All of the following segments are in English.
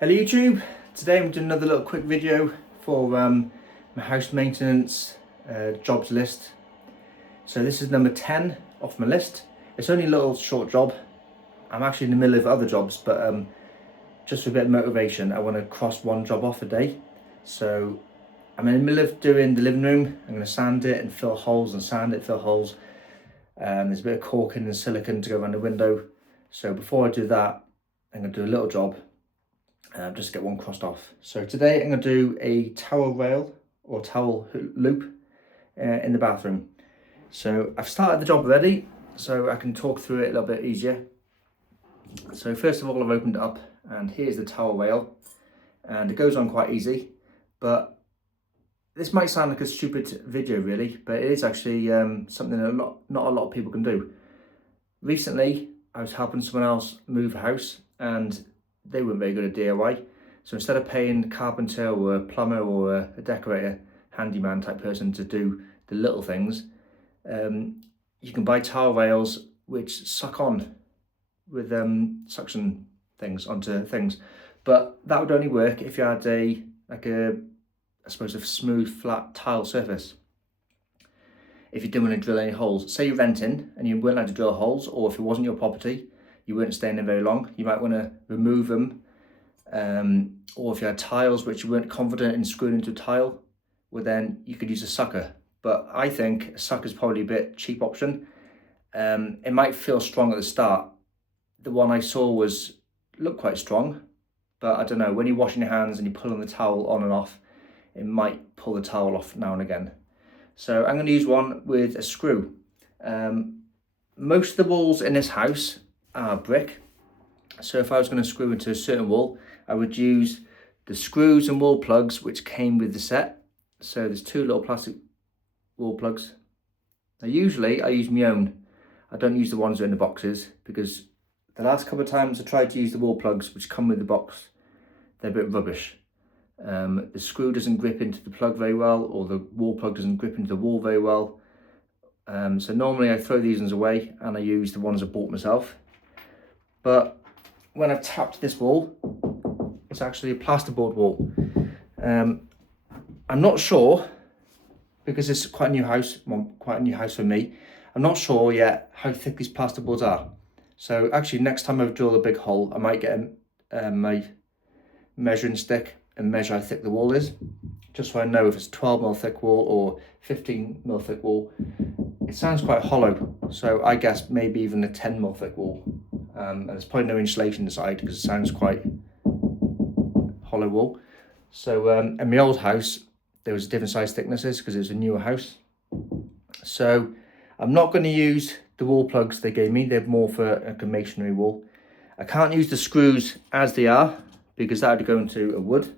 Hello YouTube, today I'm doing another little quick video for my house maintenance jobs list. So this is number 10 off my list. It's only a little short job. I'm actually in the middle of other jobs, but just for a bit of motivation, I want to cross one job off a day. So I'm in the middle of doing the living room. I'm going to sand it and fill holes and sand it, fill holes. There's a bit of caulking and silicone to go around the window. So before I do that, I'm going to do a little job. Just to get one crossed off. So today I'm going to do a towel rail or towel loop in the bathroom. So I've started the job already, so I can talk through it a little bit easier. So first of all, I've opened it up and here's the towel rail, and it goes on quite easy, but this might sound like a stupid video really, but it is actually something that not a lot of people can do. Recently I was helping someone else move a house and they weren't very good at DIY. So instead of paying a carpenter or a plumber or a decorator, handyman type person to do the little things, you can buy towel rails which suck on with suction things onto things. But that would only work if you had I suppose a smooth flat tile surface. If you didn't want to drill any holes, say you're renting and you weren't allowed to drill holes, or if it wasn't your property, you weren't staying there very long, you might want to remove them. Or if you had tiles which you weren't confident in screwing into a tile, well then you could use a sucker. But I think a sucker is probably a bit cheap option. It might feel strong at the start. The one I saw looked quite strong, but I don't know, when you're washing your hands and you're pulling the towel on and off, it might pull the towel off now and again. So I'm going to use one with a screw. Most of the walls in this house are brick. So if I was going to screw into a certain wall, I would use the screws and wall plugs which came with the set. So there's two little plastic wall plugs. Now usually I use my own. I don't use the ones that are in the boxes, because the last couple of times I tried to use the wall plugs which come with the box, they're a bit rubbish. The screw doesn't grip into the plug very well, or the wall plug doesn't grip into the wall very well. So normally I throw these ones away and I use the ones I bought myself. But when I've tapped this wall, it's actually a plasterboard wall. I'm not sure, because it's quite a new house, well, quite a new house for me. I'm not sure yet how thick these plasterboards are. So actually next time I drill a big hole, I might get my measuring stick and measure how thick the wall is, just so I know if it's 12mm thick wall or 15mm thick wall. It sounds quite hollow, so I guess maybe even a 10mm thick wall. And there's probably no insulation inside because it sounds quite hollow wall. So in my old house, there was different size thicknesses because it was a newer house. So I'm not going to use the wall plugs they gave me. They're more for a masonry wall. I can't use the screws as they are because that would go into a wood.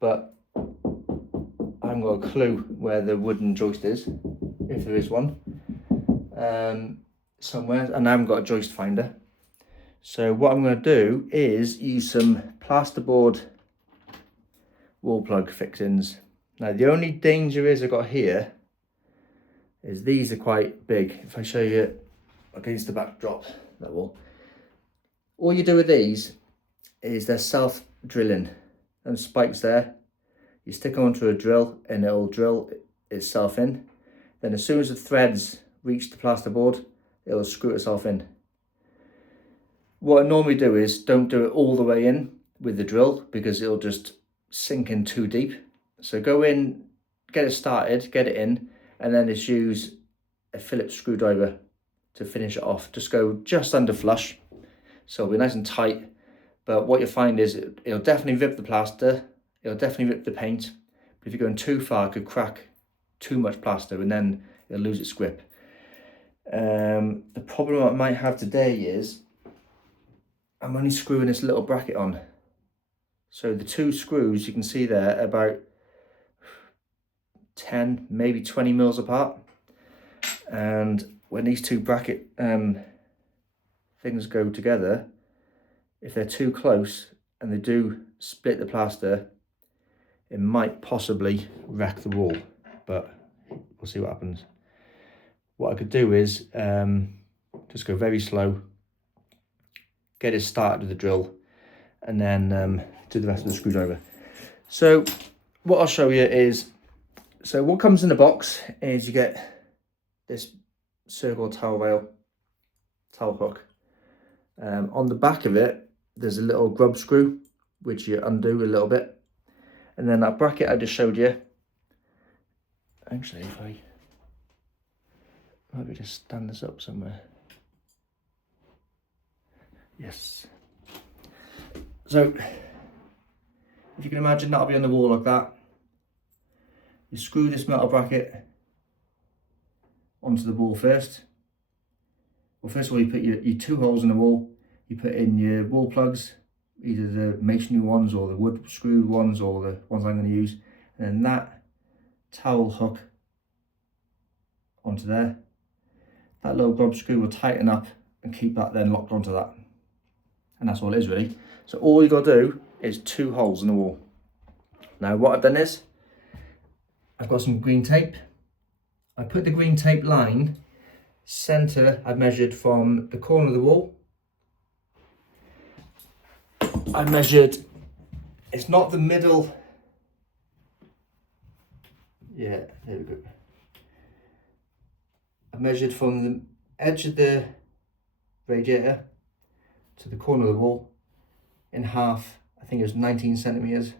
But I haven't got a clue where the wooden joist is, if there is one, somewhere, and I haven't got a joist finder. So what I'm going to do is use some plasterboard wall plug fixings. Now the only danger I've got here is these are quite big. If I show you against the backdrop, that will. All you do with these is they're self-drilling, and spikes there. You stick them onto a drill and it'll drill itself in. Then as soon as the threads reach the plasterboard, it'll screw itself in. What I normally do is don't do it all the way in with the drill because it'll just sink in too deep. So go in, get it started, get it in, and then just use a Phillips screwdriver to finish it off. Just go just under flush, so it'll be nice and tight. But what you'll find is it'll definitely rip the plaster, it'll definitely rip the paint. But if you're going too far, it could crack too much plaster and then it'll lose its grip. The problem I might have today is I'm only screwing this little bracket on. So the two screws you can see there are about 10, maybe 20mm apart. And when these two bracket things go together, if they're too close and they do split the plaster, it might possibly wreck the wall, but we'll see what happens. What I could do is just go very slow, get it started with the drill, and then do the rest of the screwdriver. So what I'll show you is, so what comes in the box is you get this circle towel rail, towel hook. On the back of it, there's a little grub screw, which you undo a little bit. And then that bracket I just showed you, actually, if I maybe just stand this up somewhere. Yes. So, if you can imagine, that'll be on the wall like that. You screw this metal bracket onto the wall first. Well, first of all, you put your 2 holes in the wall. You put in your wall plugs, either the masonry ones or the wood screw ones or the ones I'm going to use. And then that towel hook onto there. That little grub screw will tighten up and keep that then locked onto that. And that's all it is really. So all you got to do is 2 holes in the wall. Now what I've done is, I've got some green tape. I put the green tape line center, I measured from the corner of the wall. I measured, it's not the middle. Yeah, there we go. I measured from the edge of the radiator to the corner of the wall in half. I think it was 19 centimeters.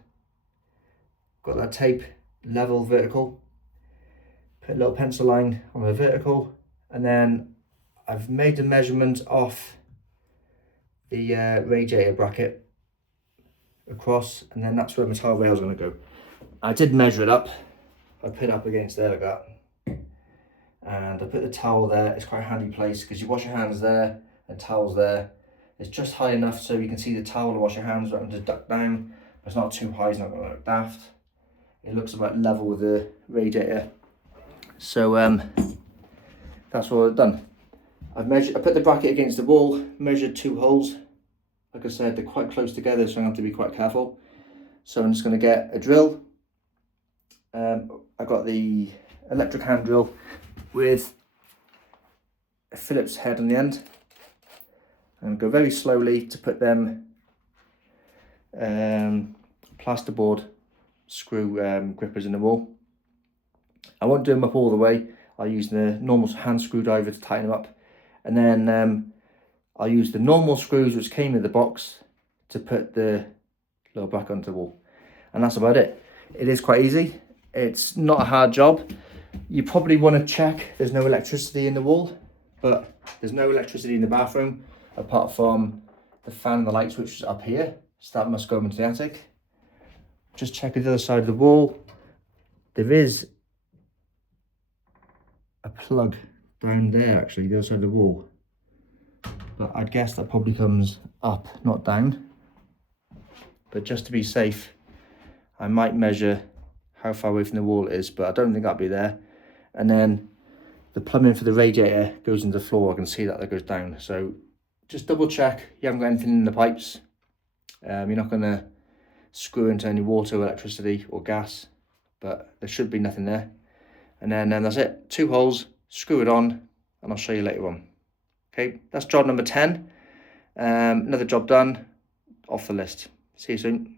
Got that tape level vertical. Put a little pencil line on the vertical, and then I've made the measurement off the radiator bracket across, and then that's where my towel rail is going to go. I did measure it up. I put it up against there like that, and I put the towel there. It's quite a handy place because you wash your hands there and towels there. It's just high enough so you can see the towel to wash your hands without having to duck down, but it's not too high, it's not going to look daft. It looks about level with the radiator. So that's what I've done. I put the bracket against the wall, measured 2 holes. Like I said, they're quite close together, so I have to be quite careful. So I'm just going to get a drill. I got the electric hand drill with a Phillips head on the end, and go very slowly to put them plasterboard screw grippers in the wall. I won't do them up all the way. I'll use the normal hand screwdriver to tighten them up, and then I'll use the normal screws which came in the box to put the little bracket onto the wall. And that's about it. It is quite easy. It's not a hard job. You probably want to check there's no electricity in the wall, but there's no electricity in the bathroom apart from the fan and the light switch is up here, so that must go into the attic. Just check the other side of the wall. There is a plug down there, actually, the other side of the wall, but I'd guess that probably comes up, not down. But just to be safe, I might measure how far away from the wall it is, but I don't think that'll be there. And then the plumbing for the radiator goes into the floor. I can see that goes down. So just double check you haven't got anything in the pipes. You're not going to screw into any water, electricity or gas, but there should be nothing there. And then that's it. 2 holes, screw it on, and I'll show you later on. Okay, that's job number 10. Another job done, off the list. See you soon.